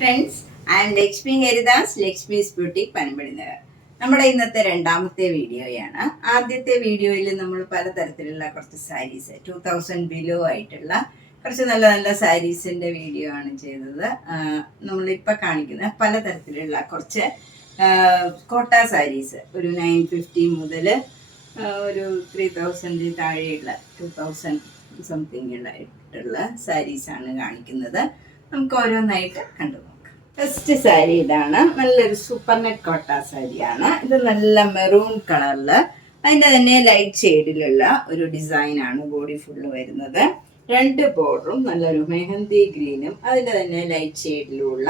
Friends, and Lakshmi Haridas, Lakshmi's boutique Panampilly Nagar. നമ്മുടെ ഇന്നത്തെ രണ്ടാമത്തെ വീഡിയോയാണ്. ആദ്യത്തെ വീഡിയോയിൽ നമ്മൾ പലതരത്തിലുള്ള കുറച്ച് സാരീസ് 2000 ബിലോ ആയിട്ടുള്ള കുറച്ച് നല്ല നല്ല സാരീസിൻ്റെ വീഡിയോ ആണ് ചെയ്തത്. നമ്മളിപ്പോൾ കാണിക്കുന്ന പലതരത്തിലുള്ള കുറച്ച് കോട്ട സാരീസ്, ഒരു 950 മുതൽ ഒരു 3000 താഴെയുള്ള 2000 സംതിങ് ആയിട്ടുള്ള സാരീസാണ് കാണിക്കുന്നത്. നമുക്ക് ഓരോന്നായിട്ട് കണ്ടു നോക്കാം. ഫസ്റ്റ് സാരി ഇതാണ്. നല്ലൊരു സൂപ്പർ നെറ്റ് കോട്ട സാരിയാണ്. ഇത് നല്ല മെറൂൺ കളറിൽ അതിൻ്റെ തന്നെ ലൈറ്റ് ഷെയ്ഡിലുള്ള ഒരു ഡിസൈനാണ് ബോഡി ഫുള്ള് വരുന്നത്. രണ്ട് ബോർഡറും നല്ലൊരു മെഹന്തി ഗ്രീനും അതിൻ്റെ തന്നെ ലൈറ്റ് ഷെയ്ഡിലുള്ള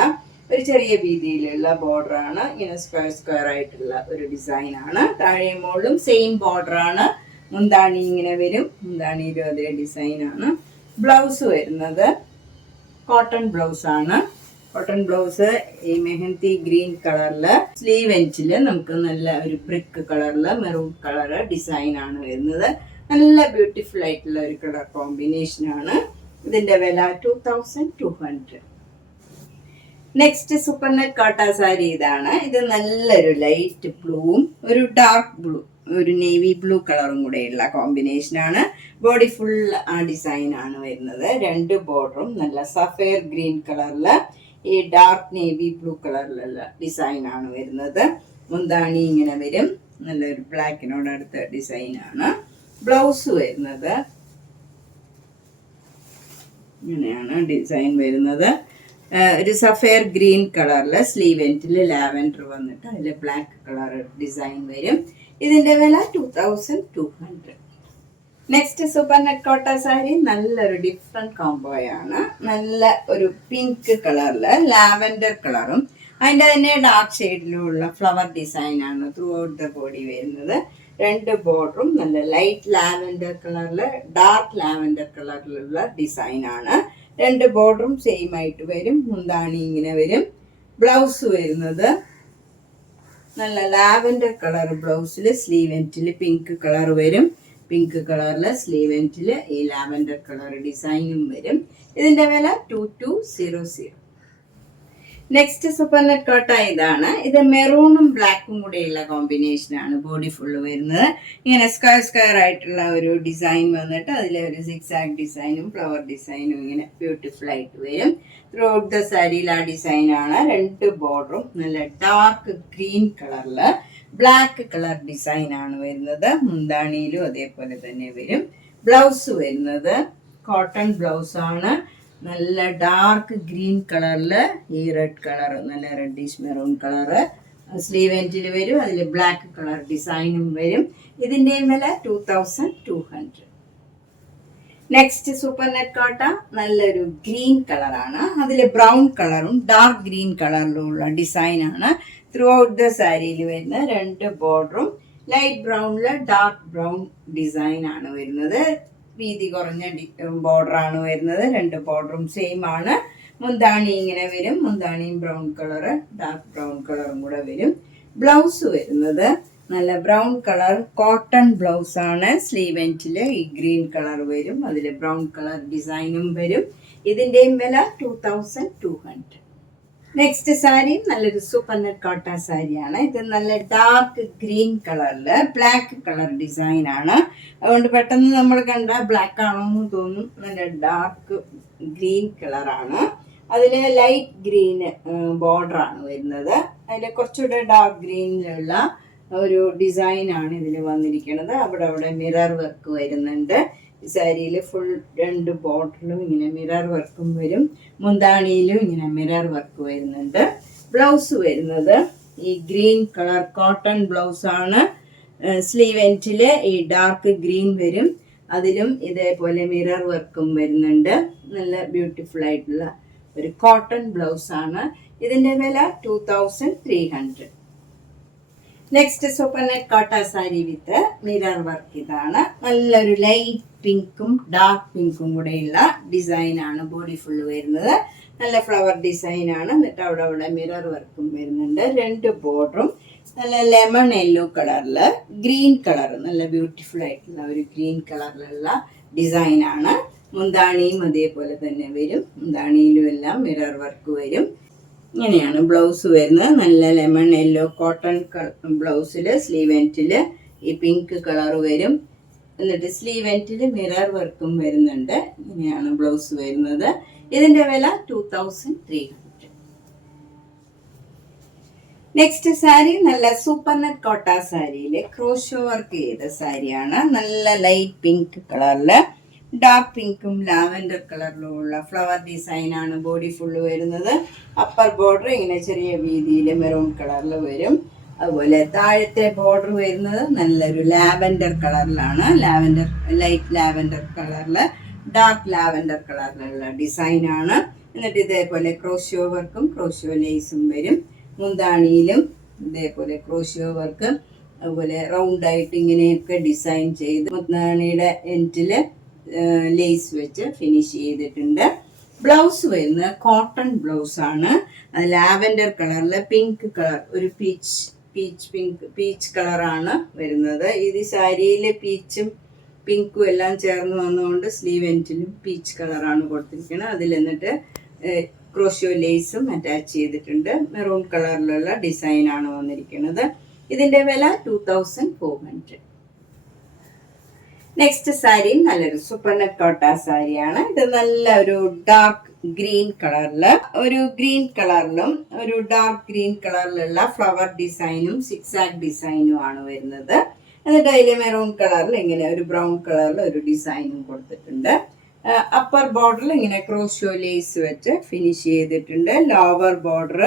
ഒരു ചെറിയ വീതിയിലുള്ള ബോർഡറാണ്. ഇങ്ങനെ സ്ക്വയർ ആയിട്ടുള്ള ഒരു ഡിസൈനാണ്. താഴെ മുകളിലും സെയിം ബോർഡറാണ്. മുന്താണി ഇങ്ങനെ വരും. മുന്താണിയിലും അതേ ഡിസൈനാണ്. ബ്ലൗസ് വരുന്നത് കോട്ടൺ ബ്ലൗസ് ആണ്. കോട്ടൺ ബ്ലൗസ് ഈ മെഹന്തി ഗ്രീൻ കളറില് സ്ലീവ് എൻഡില് നമുക്ക് നല്ല ഒരു ബ്രിക്ക് കളറില് മെറൂൺ കളറ് ഡിസൈൻ ആണ് വരുന്നത്. നല്ല ബ്യൂട്ടിഫുൾ ആയിട്ടുള്ള ഒരു കളർ കോമ്പിനേഷൻ ആണ്. ഇതിന്റെ വില 2200. നെക്സ്റ്റ് സൂപ്പർ നെറ്റ് കോട്ട സാരി ഇതാണ്. ഇത് നല്ലൊരു ലൈറ്റ് ബ്ലൂവും ഒരു ഡാർക്ക് ബ്ലൂ, ഒരു നേവി ബ്ലൂ കളറും കൂടെയുള്ള കോമ്പിനേഷനാണ്. ബോഡി ഫുൾ ആ ഡിസൈൻ ആണ് വരുന്നത്. രണ്ട് ബോർഡറും നല്ല സഫയർ ഗ്രീൻ കളറില് ഈ ഡാർക്ക് നേവി ബ്ലൂ കളറിലുള്ള ഡിസൈൻ ആണ് വരുന്നത്. മുന്താണി ഇങ്ങനെ വരും. നല്ലൊരു ബ്ലാക്കിനോട് അടുത്ത ഡിസൈനാണ്. ബ്ലൗസ് വരുന്നത് ഇങ്ങനെയാണ് ഡിസൈൻ വരുന്നത്. ഒരു സഫയർ ഗ്രീൻ കളറിൽ സ്ലീവ് എൻഡിൽ ലാവൻഡർ വന്നിട്ട് അതിൽ ബ്ലാക്ക് കളർ ഡിസൈൻ വരും. ഇതിന്റെ വില 2200. നെക്സ്റ്റ് സൂപ്പർ നെറ്റ് കോട്ട സാരി നല്ലൊരു ഡിഫറെന്റ് കോംബോയാണ്. നല്ല ഒരു പിങ്ക് കളറില് ലാവൻഡർ കളറും അതിന്റെ തന്നെ ഡാർക്ക് ഷെയ്ഡിലുള്ള ഫ്ലവർ ഡിസൈനാണ് ത്രൂ ഔട്ട് ദ ബോഡി വരുന്നത്. രണ്ട് ബോർഡറും നല്ല ലൈറ്റ് ലാവൻഡർ കളറില് ഡാർക്ക് ലാവൻഡർ കളറിലുള്ള ഡിസൈനാണ്. രണ്ട് ബോർഡറും സെയിം ആയിട്ട് വരും. മുന്താണി ഇങ്ങനെ വരും. ബ്ലൗസ് വരുന്നത് നല്ല ലാവൻഡർ കളർ ബ്ലൗസിൽ സ്ലീവ് എൻഡിൽ പിങ്ക് കളർ വരും. പിങ്ക് കളറിൽ സ്ലീവ് എൻഡിൽ ഈ ലാവൻഡർ കളർ ഡിസൈനും വരും. ഇതിന്റെ വില 2200. നെക്സ്റ്റ് സൂപ്പർ നെറ്റ് കോട്ട ഇതാണ്. ഇത് മെറൂണും ബ്ലാക്കും കൂടെയുള്ള കോമ്പിനേഷനാണ് ബോഡി ഫുള്ള് വരുന്നത്. ഇങ്ങനെ സ്ക്വയർ ആയിട്ടുള്ള ഒരു ഡിസൈൻ വന്നിട്ട് അതിൽ ഒരു സിക്സാക് ഡിസൈനും ഫ്ലവർ ഡിസൈനും ഇങ്ങനെ ബ്യൂട്ടിഫുൾ ആയിട്ട് വരും. ത്രൂ ഔട്ട് ദ സാരിയിൽ ആ ഡിസൈനാണ്. രണ്ട് ബോർഡറും നല്ല ഡാർക്ക് ഗ്രീൻ കളറിൽ ബ്ലാക്ക് കളർ ഡിസൈനാണ് വരുന്നത്. മുന്താണിയിലും അതേപോലെ തന്നെ വരും. ബ്ലൗസ് വരുന്നത് കോട്ടൺ ബ്ലൗസ് ആണ്. നല്ല ഡാർക്ക് ഗ്രീൻ കളറിൽ ഈ റെഡ് കളർ, നല്ല റെഡിഷ് മെറൂൺ കളറ് സ്ലീവ് എൻഡിൽ വരും. അതിൽ ബ്ലാക്ക് കളർ ഡിസൈനും വരും. ഇതിൻ്റെയും വില 2200. നെക്സ്റ്റ് സൂപ്പർ നെറ്റ് കോട്ട നല്ലൊരു ഗ്രീൻ കളറാണ്. അതിൽ ബ്രൗൺ കളറും ഡാർക്ക് ഗ്രീൻ കളറിലുള്ള ഡിസൈനാണ് ത്രൂ ഔട്ട് ദ സാരിയിൽ വരുന്ന. രണ്ട് ബോർഡറും ലൈറ്റ് ബ്രൗണില് ഡാർക്ക് ബ്രൗൺ ഡിസൈൻ ആണ് വരുന്നത്. വീതി കുറഞ്ഞ ബോർഡറാണ് വരുന്നത്. രണ്ട് ബോർഡറും സെയിം ആണ്. മുന്താണി ഇങ്ങനെ വരും. മുന്താണിയും ബ്രൗൺ കളറ് ഡാർക്ക് ബ്രൗൺ കളറും കൂടെ വരും. ബ്ലൗസ് വരുന്നത് നല്ല ബ്രൗൺ കളർ കോട്ടൺ ബ്ലൗസ് ആണ്. സ്ലീവ് എൻഡിൽ ഈ ഗ്രീൻ കളർ വരും. അതിൽ ബ്രൗൺ കളർ ഡിസൈനും വരും. ഇതിൻ്റെയും വില 2200. നെക്സ്റ്റ് സാരി നല്ലൊരു സൂപ്പർ നെറ്റ് കോട്ട സാരിയാണ്. ഇത് നല്ല ഡാർക്ക് ഗ്രീൻ കളറില് ബ്ലാക്ക് കളർ ഡിസൈൻ ആണ്. അതുകൊണ്ട് പെട്ടെന്ന് നമ്മൾ കണ്ട ബ്ലാക്ക് ആണോ എന്ന് തോന്നും. നല്ല ഡാർക്ക് ഗ്രീൻ കളറാണ്. അതിൽ ലൈറ്റ് ഗ്രീൻ ബോർഡറാണ് വരുന്നത്. അതിൽ കുറച്ചുകൂടെ ഡാർക്ക് ഗ്രീനിലുള്ള ഒരു ഡിസൈനാണ് ഇതിൽ വന്നിരിക്കുന്നത്. അവിടെ മിറർ വർക്ക് വരുന്നുണ്ട്. ഈ സാരിയിൽ ഫുൾ രണ്ട് ബോർഡറിലും ഇങ്ങനെ മിറർ വർക്കും വരും. മുന്താണിയിലും ഇങ്ങനെ മിറർ വർക്ക് വരുന്നുണ്ട്. ബ്ലൗസ് വരുന്നത് ഈ ഗ്രീൻ കളർ കോട്ടൺ ബ്ലൗസ് ആണ്. സ്ലീവ് എൻഡിൽ ഈ ഡാർക്ക് ഗ്രീൻ വരും. അതിലും ഇതേപോലെ മിറർ വർക്കും വരുന്നുണ്ട്. നല്ല ബ്യൂട്ടിഫുൾ ആയിട്ടുള്ള ഒരു കോട്ടൺ ബ്ലൗസ് ആണ്. ഇതിന്റെ വില 2300. നെക്സ്റ്റ് സൂപ്പർ നെറ്റ് കോട്ട സാരി വിത്ത് മിറർ വർക്ക് ഇതാണ്. നല്ലൊരു ലൈറ്റ് പിങ്കും ഡാർക്ക് പിങ്കും കൂടെയുള്ള ഡിസൈനാണ് ബോഡി ഫുള്ള് വരുന്നത്. നല്ല ഫ്ലവർ ഡിസൈനാണ്. എന്നിട്ട് അവിടെ മിറർ വർക്കും വരുന്നുണ്ട്. രണ്ട് ബോർഡറും നല്ല ലെമൺ യെല്ലോ കളറിൽ ഗ്രീൻ കളർ, നല്ല ബ്യൂട്ടിഫുൾ ആയിട്ടുള്ള ഒരു ഗ്രീൻ കളറിലുള്ള ഡിസൈനാണ്. മുന്താണിയും അതേപോലെ തന്നെ വരും. മുന്താണിയിലും എല്ലാം മിറർ വർക്ക് വരും. ഇങ്ങനെയാണ് ബ്ലൗസ് വരുന്നത്. നല്ല ലെമൺ യെല്ലോ കോട്ടൺ ബ്ലൗസിൽ സ്ലീവ് എൻഡിൽ ഈ പിങ്ക് കളർ വരും. എന്നിട്ട് സ്ലീവ് എൻഡിൽ മിറർ വർക്കും വരുന്നുണ്ട്. ഇങ്ങനെയാണ് ബ്ലൗസ് വരുന്നത്. ഇതിന്റെ വില 2300. നെക്സ്റ്റ് സാരി നല്ല സൂപ്പർ നെറ്റ് കോട്ട സാരിയില് ക്രോഷോ വർക്ക് ചെയ്ത സാരിയാണ്. നല്ല ലൈറ്റ് പിങ്ക് കളറില് ഡാർക്ക് പിങ്കും ലാവൻഡർ കളറിലും ഉള്ള ഫ്ലവർ ഡിസൈൻ ആണ് ബോഡി ഫുള്ള് വരുന്നത്. അപ്പർ ബോർഡർ ഇങ്ങനെ ചെറിയ വീതിയിൽ മെറൂൺ കളറിൽ വരും. അതുപോലെ താഴത്തെ ബോർഡർ വരുന്നത് നല്ലൊരു ലാവൻഡർ കളറിലാണ്. ലൈറ്റ് ലാവൻഡർ കളറില് ഡാർക്ക് ലാവൻഡർ കളറിലുള്ള ഡിസൈൻ ആണ്. എന്നിട്ട് ഇതേപോലെ ക്രോഷോ വർക്കും ക്രോഷോ ലേസും വരും. മുന്താണിയിലും ഇതേപോലെ ക്രോഷോ വർക്ക്, അതുപോലെ റൗണ്ട് ആയിട്ട് ഇങ്ങനെയൊക്കെ ഡിസൈൻ ചെയ്ത് മുന്താണിയുടെ എൻഡിൽ ലേസ് വെച്ച് ഫിനിഷ് ചെയ്തിട്ടുണ്ട്. ബ്ലൗസ് വരുന്നത് കോട്ടൺ ബ്ലൗസ് ആണ്. അത് ലാവൻഡർ കളറിൽ പിങ്ക് കളർ, ഒരു പീച്ച് കളറാണ് വരുന്നത്. ഇത് സാരിയിൽ പീച്ചും പിങ്കും എല്ലാം ചേർന്ന് വന്നുകൊണ്ട് സ്ലീവ് എൻഡിലും പീച്ച് കളറാണ് കൊടുത്തിരിക്കുന്നത്. അതിൽ എന്നിട്ട് ക്രോഷോ ലേസും അറ്റാച്ച് ചെയ്തിട്ടുണ്ട്. മെറൂൺ കളറിലുള്ള ഡിസൈൻ ആണ് വന്നിരിക്കുന്നത്. ഇതിന്റെ വില 2400. നെക്സ്റ്റ് സാരി നല്ലൊരു സൂപ്പർ നെറ്റ് കോട്ട സാരിയാണ്. ഇത് നല്ല ഒരു ഡാർക്ക് ഗ്രീൻ കളറില് ഒരു ഡാർക്ക് ഗ്രീൻ കളറിലുള്ള ഫ്ലവർ ഡിസൈനും സിക്സാക് ഡിസൈനും ആണ് വരുന്നത്. എന്നിട്ട് അതിൽ മെറൂൺ കളറിൽ ഇങ്ങനെ ഒരു ബ്രൗൺ കളറിൽ ഒരു ഡിസൈനും കൊടുത്തിട്ടുണ്ട്. അപ്പർ ബോർഡറിൽ ഇങ്ങനെ ക്രോഷോ ലേസ് വെച്ച് ഫിനിഷ് ചെയ്തിട്ടുണ്ട്. ലോവർ ബോർഡർ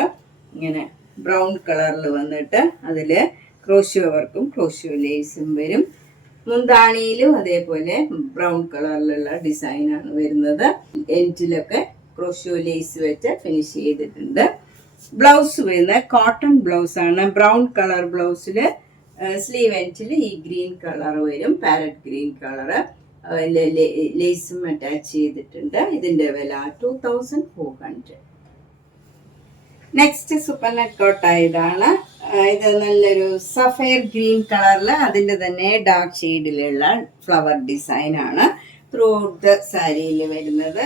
ഇങ്ങനെ ബ്രൗൺ കളറിൽ വന്നിട്ട് അതിൽ ക്രോഷോ വർക്കും ക്രോഷോ ലേസും വരും. മുന്താണിയിലും അതേപോലെ ബ്രൗൺ കളറിലുള്ള ഡിസൈനാണ് വരുന്നത്. എൻഡിലൊക്കെ ക്രോഷോ ലേസ് വെച്ച് ഫിനിഷ് ചെയ്തിട്ടുണ്ട്. ബ്ലൗസ് വരുന്നത് കോട്ടൺ ബ്ലൗസ് ആണ്. ബ്രൗൺ കളർ ബ്ലൗസിൽ സ്ലീവ് എൻഡിൽ ഈ ഗ്രീൻ കളർ വരും, പാരറ്റ് ഗ്രീൻ കളറ്. ലേസും അറ്റാച്ച് ചെയ്തിട്ടുണ്ട്. ഇതിന്റെ വില 2400. നെക്സ്റ്റ് സൂപ്പർ നെറ്റ് കോട്ട ഇതാണ്. ഇത് നല്ലൊരു സഫയർ ഗ്രീൻ കളറില് അതിന്റെ തന്നെ ഡാർക്ക് ഷെയ്ഡിലുള്ള ഫ്ലവർ ഡിസൈൻ ആണ് ത്രൂ ഔട്ട് ദ സാരിയിൽ വരുന്നത്.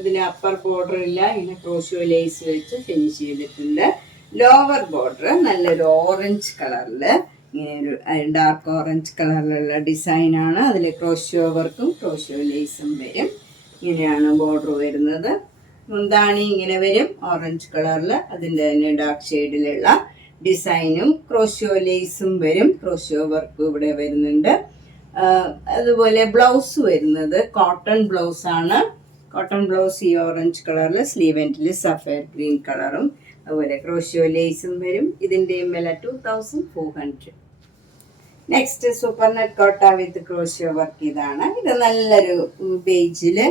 ഇതിന് അപ്പർ ബോർഡർ ഇല്ല, ഇങ്ങനെ ക്രോഷോ ലേസ് വെച്ച് ഫിനിഷ് ചെയ്തിട്ടുണ്ട്. ലോവർ ബോർഡർ നല്ലൊരു ഓറഞ്ച് കളറില്, ഇങ്ങനെ ഒരു ഡാർക്ക് ഓറഞ്ച് കളറിലുള്ള ഡിസൈനാണ്. അതിൽ ക്രോഷോ വർക്കും ക്രോഷോ ലേസും വരും. ഇങ്ങനെയാണ് ബോർഡർ വരുന്നത്. മുന്താണി ഇങ്ങനെ വരും ഓറഞ്ച് കളറിൽ, അതിൻ്റെ തന്നെ ഡാർക്ക് ഷെയ്ഡിലുള്ള ഡിസൈനും ക്രോഷോ ലേസും വരും. ക്രോഷോ വർക്കും ഇവിടെ വരുന്നുണ്ട്. അതുപോലെ ബ്ലൗസ് വരുന്നത് കോട്ടൺ ബ്ലൗസ് ആണ്. കോട്ടൺ ബ്ലൗസ് ഈ ഓറഞ്ച് കളറിൽ, സ്ലീവ് എൻഡിൽ സഫയർ ഗ്രീൻ കളറും അതുപോലെ ക്രോഷോ ലേസും വരും. ഇതിൻ്റെയും വില 2400. നെക്സ്റ്റ് സൂപ്പർ നെറ്റ് കോട്ട വിത്ത് ക്രോഷോ വർക്ക് ഇതാണ്. ഇത് നല്ലൊരു ബേജില്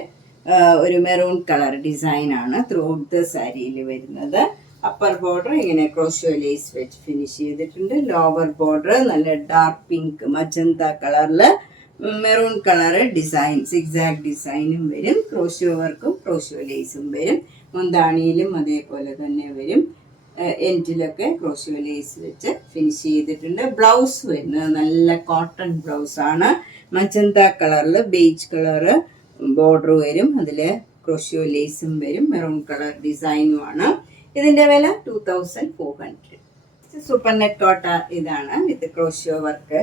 ഒരു മെറൂൺ കളർ ഡിസൈൻ ആണ് ത്രൂ ഔട്ട് ദ സാരിയിൽ വരുന്നത്. അപ്പർ ബോർഡർ ഇങ്ങനെ ക്രോഷോ ലേസ് വെച്ച് ഫിനിഷ് ചെയ്തിട്ടുണ്ട്. ലോവർ ബോർഡർ നല്ല ഡാർക്ക് പിങ്ക് മജന്ത കളറില് മെറൂൺ കളർ ഡിസൈൻ സിക്സാക് ഡിസൈനും വരും. ക്രോഷോ വർക്കും ക്രോഷോ ലേസും വരും. മുന്താണിയിലും അതേപോലെ തന്നെ വരും. എൻഡിലൊക്കെ ക്രോഷോ ലേസ് വെച്ച് ഫിനിഷ് ചെയ്തിട്ടുണ്ട്. ബ്ലൗസ് വരുന്നത് നല്ല കോട്ടൺ ബ്ലൗസ് ആണ്. മജന്ത കളറിൽ ബേജ് കളറ് ബോർഡർ വരും. അതിൽ ക്രോഷോ ലേസും വരും. മെറൂൺ കളർ ഡിസൈനുമാണ്. ഇതിന്റെ വില 2400. സൂപ്പർ നെറ്റ് കോട്ട ഇതാണ് വിത്ത് ക്രോഷോ വർക്ക്.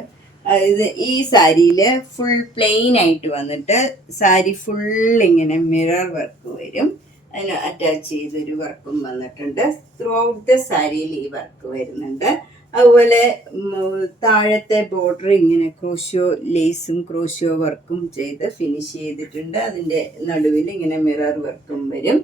ഇത് ഈ സാരിയിൽ ഫുൾ പ്ലെയിൻ ആയിട്ട് വന്നിട്ട് സാരി ഫുൾ ഇങ്ങനെ മിറർ വർക്ക് വരും. അതിന് അറ്റാച്ച് ചെയ്തൊരു വർക്കും വന്നിട്ടുണ്ട്. ത്രൂ ഔട്ട് ദ സാരിയിൽ ഈ വർക്ക് വരുന്നുണ്ട്. അതുപോലെ താഴത്തെ ബോർഡർ ഇങ്ങനെ ക്രോഷോ ലേസും ക്രോഷോ വർക്കും ചെയ്ത് ഫിനിഷ് ചെയ്തിട്ടുണ്ട്. അതിൻ്റെ നടുവിൽ ഇങ്ങനെ മിറർ വർക്കും വരും.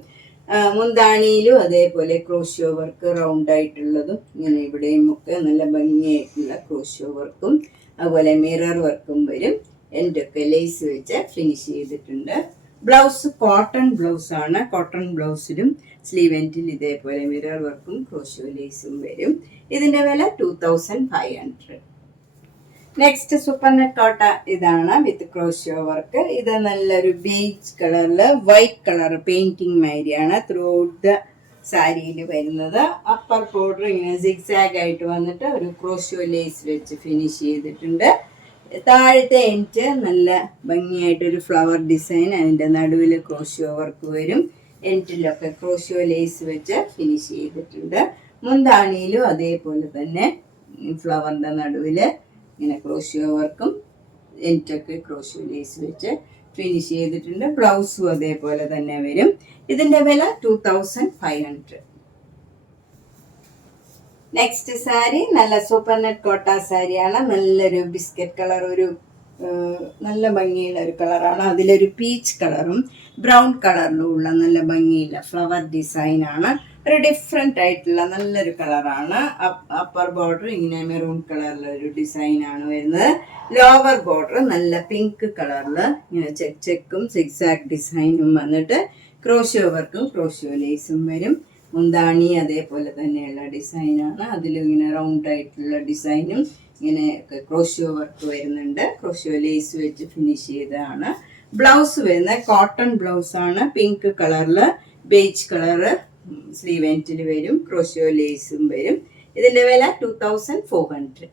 മുന്താണിയിലും അതേപോലെ ക്രോഷോ വർക്ക് റൗണ്ട് ആയിട്ടുള്ളതും ഇങ്ങനെ ഇവിടെയും ഒക്കെ നല്ല ഭംഗിയായിട്ടുള്ള ക്രോഷോ വർക്കും അതുപോലെ മിറർ വർക്കും വരും. എൻഡൊക്കെ ലേസ് വെച്ച് ഫിനിഷ് ചെയ്തിട്ടുണ്ട്. ബ്ലൗസ് കോട്ടൺ ബ്ലൗസ് ആണ്. കോട്ടൺ ബ്ലൗസിലും സ്ലീവ് എൻഡിൽ ഇതേപോലെ മിറർ വർക്കും ക്രോഷോ ലേസും വരും. ഇതിന്റെ വില 2500. നെക്സ്റ്റ് സൂപ്പർ നെറ്റ് കോട്ട ഇതാണ് വിത്ത് ക്രോഷോ വർക്ക്. ഇത് നല്ലൊരു ബേജ് കളറില് വൈറ്റ് കളർ പെയിന്റിങ് മാതിരിയാണ് ത്രൂ ഔട്ട് ദ സാരിയിൽ വരുന്നത്. അപ്പർ ബോർഡർ ഇങ്ങനെ സിക്സാഗ് ആയിട്ട് വന്നിട്ട് ഒരു ക്രോഷോ ലേസ് വെച്ച് ഫിനിഷ് ചെയ്തിട്ടുണ്ട്. താഴത്തെ എൻഡ് നല്ല ഭംഗിയായിട്ടൊരു ഫ്ലവർ ഡിസൈൻ, അതിൻ്റെ നടുവിൽ ക്രോഷോ വർക്ക് വരും. എൻഡിലൊക്കെ ക്രോഷ്യോ ലേസ് വെച്ച് ഫിനിഷ് ചെയ്തിട്ടുണ്ട്. മുന്താണിയിലും അതേപോലെ തന്നെ ഫ്ലവറിൻ്റെ നടുവിൽ ഇങ്ങനെ ക്രോഷ്യോ വർക്കും എൻഡൊക്കെ ക്രോഷ്യോ ലേസ് വെച്ച് ഫിനിഷ് ചെയ്തിട്ടുണ്ട്. ബ്ലൗസും അതേപോലെ തന്നെ വരും. ഇതിൻ്റെ വില 2500. നെക്സ്റ്റ് സാരി നല്ല സൂപ്പർ നെറ്റ് കോട്ട സാരിയാണ്. നല്ലൊരു ബിസ്ക്കറ്റ് കളർ, ഒരു നല്ല ഭംഗിയുള്ള ഒരു കളറാണ്. അതിലൊരു പീച്ച് കളറും ബ്രൗൺ കളറിലും ഉള്ള നല്ല ഭംഗിയുള്ള ഫ്ലവർ ഡിസൈനാണ്. ഒരു ഡിഫറെൻ്റ് ആയിട്ടുള്ള നല്ലൊരു കളറാണ്. അപ്പർ ബോർഡർ ഇങ്ങനെ മെറൂൺ കളറിലൊരു ഡിസൈനാണ് വരുന്നത്. ലോവർ ബോർഡർ നല്ല പിങ്ക് കളറിൽ ഇങ്ങനെ ചെക്കും സിക്സാക് ഡിസൈനും വന്നിട്ട് ക്രോഷ്യോ വർക്കും ക്രോഷ്യോ ലേസും വരും. മുന്താണി അതേപോലെ തന്നെയുള്ള ഡിസൈനാണ്. അതിലിങ്ങനെ റൗണ്ട് ആയിട്ടുള്ള ഡിസൈനും ഇങ്ങനെ ക്രോഷ്യോ വർക്ക് വരുന്നുണ്ട്. ക്രോഷ്യോ ലേസ് വെച്ച് ഫിനിഷ് ചെയ്തതാണ്. ബ്ലൗസ് വരുന്നത് കോട്ടൺ ബ്ലൗസാണ്. പിങ്ക് കളറിൽ ബേജ് കളറ് സ്ലീവ് എൻഡിൽ വരും. ക്രോഷ്യോ ലേസും വരും. ഇതിൻ്റെ വില 2400.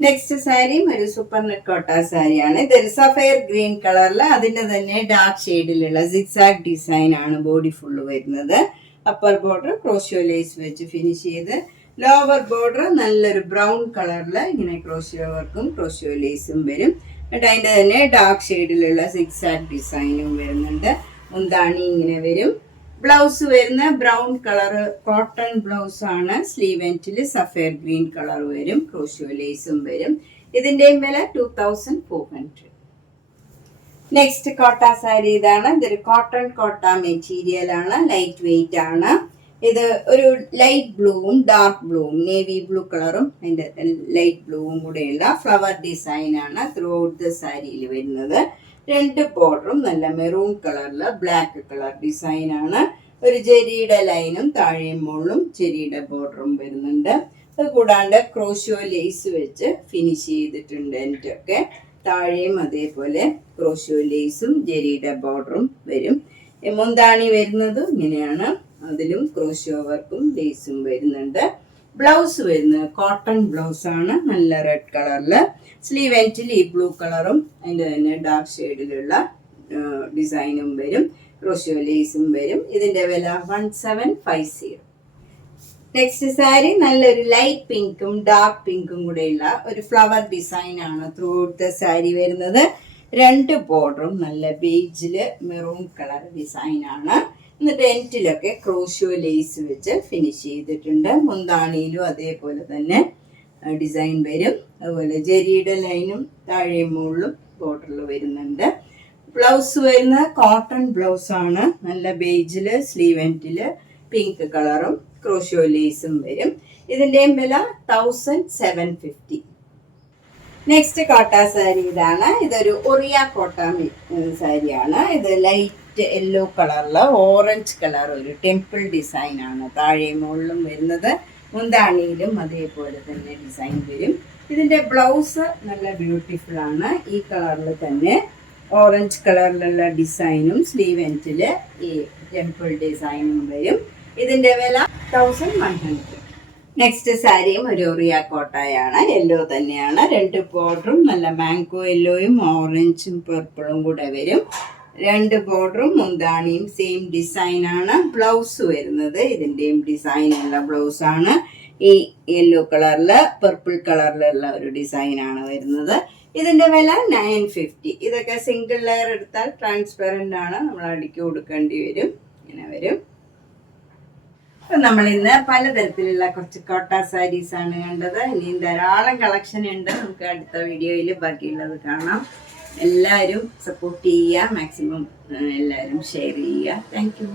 നെക്സ്റ്റ് സാരിയും ഒരു സൂപ്പർ നെറ്റ് കോട്ട സാരിയാണ്. ഇതൊരു സഫയർ ഗ്രീൻ കളറിൽ അതിൻ്റെ തന്നെ ഡാർക്ക് ഷെയ്ഡിലുള്ള സിക്സാക് ഡിസൈൻ ആണ് ബോഡി ഫുള്ള് വരുന്നത്. അപ്പർ ബോർഡർ ക്രോഷ്യോ ലേസ് വെച്ച് ഫിനിഷ് ചെയ്ത് ലോവർ ബോർഡർ നല്ലൊരു ബ്രൗൺ കളറിൽ ഇങ്ങനെ ക്രോഷ്യോ വർക്കും ക്രോഷ്യോ ലേസും വരും. എന്നിട്ട് അതിൻ്റെ തന്നെ ഡാർക്ക് ഷെയ്ഡിലുള്ള സിക്സാക് ഡിസൈനും വരുന്നുണ്ട്. മുന്താണി ഇങ്ങനെ വരും. ബ്ലൗസ് വരുന്ന ബ്രൗൺ കളർ കോട്ടൺ ബ്ലൗസ് ആണ്. സ്ലീവ് എൻഡിൽ സഫയർ ഗ്രീൻ കളർ വരും. ക്രോഷ്യോ ലേസും വരും. ഇതിൻ്റെയും വില 2400. നെക്സ്റ്റ് കോട്ട സാരി ഇതാണ്. ഇതൊരു കോട്ടൺ കോട്ട മെറ്റീരിയൽ ആണ്. ലൈറ്റ് വെയിറ്റ് ആണ്. ഇത് ഒരു ലൈറ്റ് ബ്ലൂവും ഡാർക്ക് ബ്ലൂവും നേവി ബ്ലൂ കളറും അതിൻ്റെ ലൈറ്റ് ബ്ലൂവും കൂടെയുള്ള ഫ്ലവർ ഡിസൈൻ ആണ് ത്രൂ ഔട്ട് ദ സാരിയിൽ വരുന്നത്. രണ്ട് ബോർഡറും നല്ല മെറൂൺ കളറിൽ ബ്ലാക്ക് കളർ ഡിസൈൻ ആണ്. ഒരു ജെരിയുടെ ലൈനും താഴെയും മുകളിലും ജെരിയുടെ ബോർഡറും വരുന്നുണ്ട്. അത് കൂടാണ്ട് ക്രോഷ്യോ ലേസ് വെച്ച് ഫിനിഷ് ചെയ്തിട്ടുണ്ട്. എൻ്റെ താഴെയും അതേപോലെ ക്രോഷ്യോ ലേസും ജെരിയുടെ ബോർഡറും വരും. മുന്താണി വരുന്നത് ഇങ്ങനെയാണ്. അതിലും ക്രോഷ്യോ വർക്കും ലേസും വരുന്നുണ്ട്. ബ്ലൗസ് വരുന്നത് കോട്ടൺ ബ്ലൗസ് ആണ്. നല്ല റെഡ് കളറിൽ സ്ലീവ് എൻഡിൽ ഈ ബ്ലൂ കളറും അതിൻ്റെ തന്നെ ഡാർക്ക് ഷെയ്ഡിലുള്ള ഡിസൈനും വരും. ക്രോഷ്യോ ലേസും വരും. ഇതിൻ്റെ വില 1750. നെക്സ്റ്റ് സാരി നല്ലൊരു ലൈറ്റ് പിങ്കും ഡാർക്ക് പിങ്കും കൂടെയുള്ള ഒരു ഫ്ലവർ ഡിസൈൻ ആണ് ത്രൂ ഔട്ട് ദ സാരി വരുന്നത്. രണ്ട് ബോർഡറും നല്ല ബേജില് മെറൂൺ കളർ ഡിസൈൻ ആണ്. എന്നിട്ട് എൻഡിലൊക്കെ ക്രോഷ്യോ ലേസ് വെച്ച് ഫിനിഷ് ചെയ്തിട്ടുണ്ട്. മുന്താണിയിലും അതേപോലെ തന്നെ ഡിസൈൻ വരും. അതുപോലെ ജെരിയുടെ ലൈനും താഴെയും മുകളിലും ബോർഡറിൽ വരുന്നുണ്ട്. ബ്ലൗസ് വരുന്ന കോട്ടൺ ബ്ലൗസ് ആണ്. നല്ല ബേജില് സ്ലീവ് എൻഡില് പിങ്ക് കളറും ക്രോഷ്യോ ലേസും വരും. ഇതിൻ്റെയും വില 1750. നെക്സ്റ്റ് കോട്ട സാരി ഇതാണ്. ഇതൊരു ഒറിയ കോട്ട സാരിയാണ്. ഇത് ലൈറ്റ് യെല്ലോ കളറിൽ ഓറഞ്ച് കളർ ഒരു ടെമ്പിൾ ഡിസൈൻ ആണ് താഴെയും മുകളിലും വരുന്നത്. മുന്താണിയിലും അതേപോലെ തന്നെ ഡിസൈൻ വരും. ഇതിൻ്റെ ബ്ലൗസ് നല്ല ബ്യൂട്ടിഫുൾ ആണ്. ഈ കളറിൽ തന്നെ ഓറഞ്ച് കളറിലുള്ള ഡിസൈനും സ്ലീവ് എൻഡിൽ ഈ ടെമ്പിൾ ഡിസൈനും വരും. ഇതിൻ്റെ വില 1100. നെക്സ്റ്റ് സാരിയും ഒരു ഒറിയ കോട്ടയാണ്. യെല്ലോ തന്നെയാണ്. രണ്ട് ബോർഡറും നല്ല മാംഗോ യെല്ലോയും ഓറഞ്ചും പർപ്പിളും കൂടെ വരും. രണ്ട് ബോർഡറും മുന്താണിയും സെയിം ഡിസൈനാണ്. ബ്ലൗസ് വരുന്നത് ഇതിൻ്റെയും ഡിസൈനുള്ള ബ്ലൗസാണ്. ഈ യെല്ലോ കളറിൽ പർപ്പിൾ കളറിലുള്ള ഒരു ഡിസൈനാണ് വരുന്നത്. ഇതിൻ്റെ വില 950. ഇതൊക്കെ സിംഗിൾ ലെയർ എടുത്താൽ ട്രാൻസ്പെറൻ്റ് ആണ്. നമ്മൾ അടുക്കി കൊടുക്കേണ്ടി വരും. ഇങ്ങനെ വരും. അപ്പം നമ്മളിന്ന് പലതരത്തിലുള്ള കുറച്ച് കോട്ട സാരീസ് ആണ് കണ്ടത്. ഇനിയും ധാരാളം കളക്ഷൻ ഉണ്ട്. നമുക്ക് അടുത്ത വീഡിയോയിൽ ബാക്കിയുള്ളത് കാണാം. എല്ലാവരും സപ്പോർട്ട് ചെയ്യുക. മാക്സിമം എല്ലാവരും ഷെയർ ചെയ്യുക. Thank you.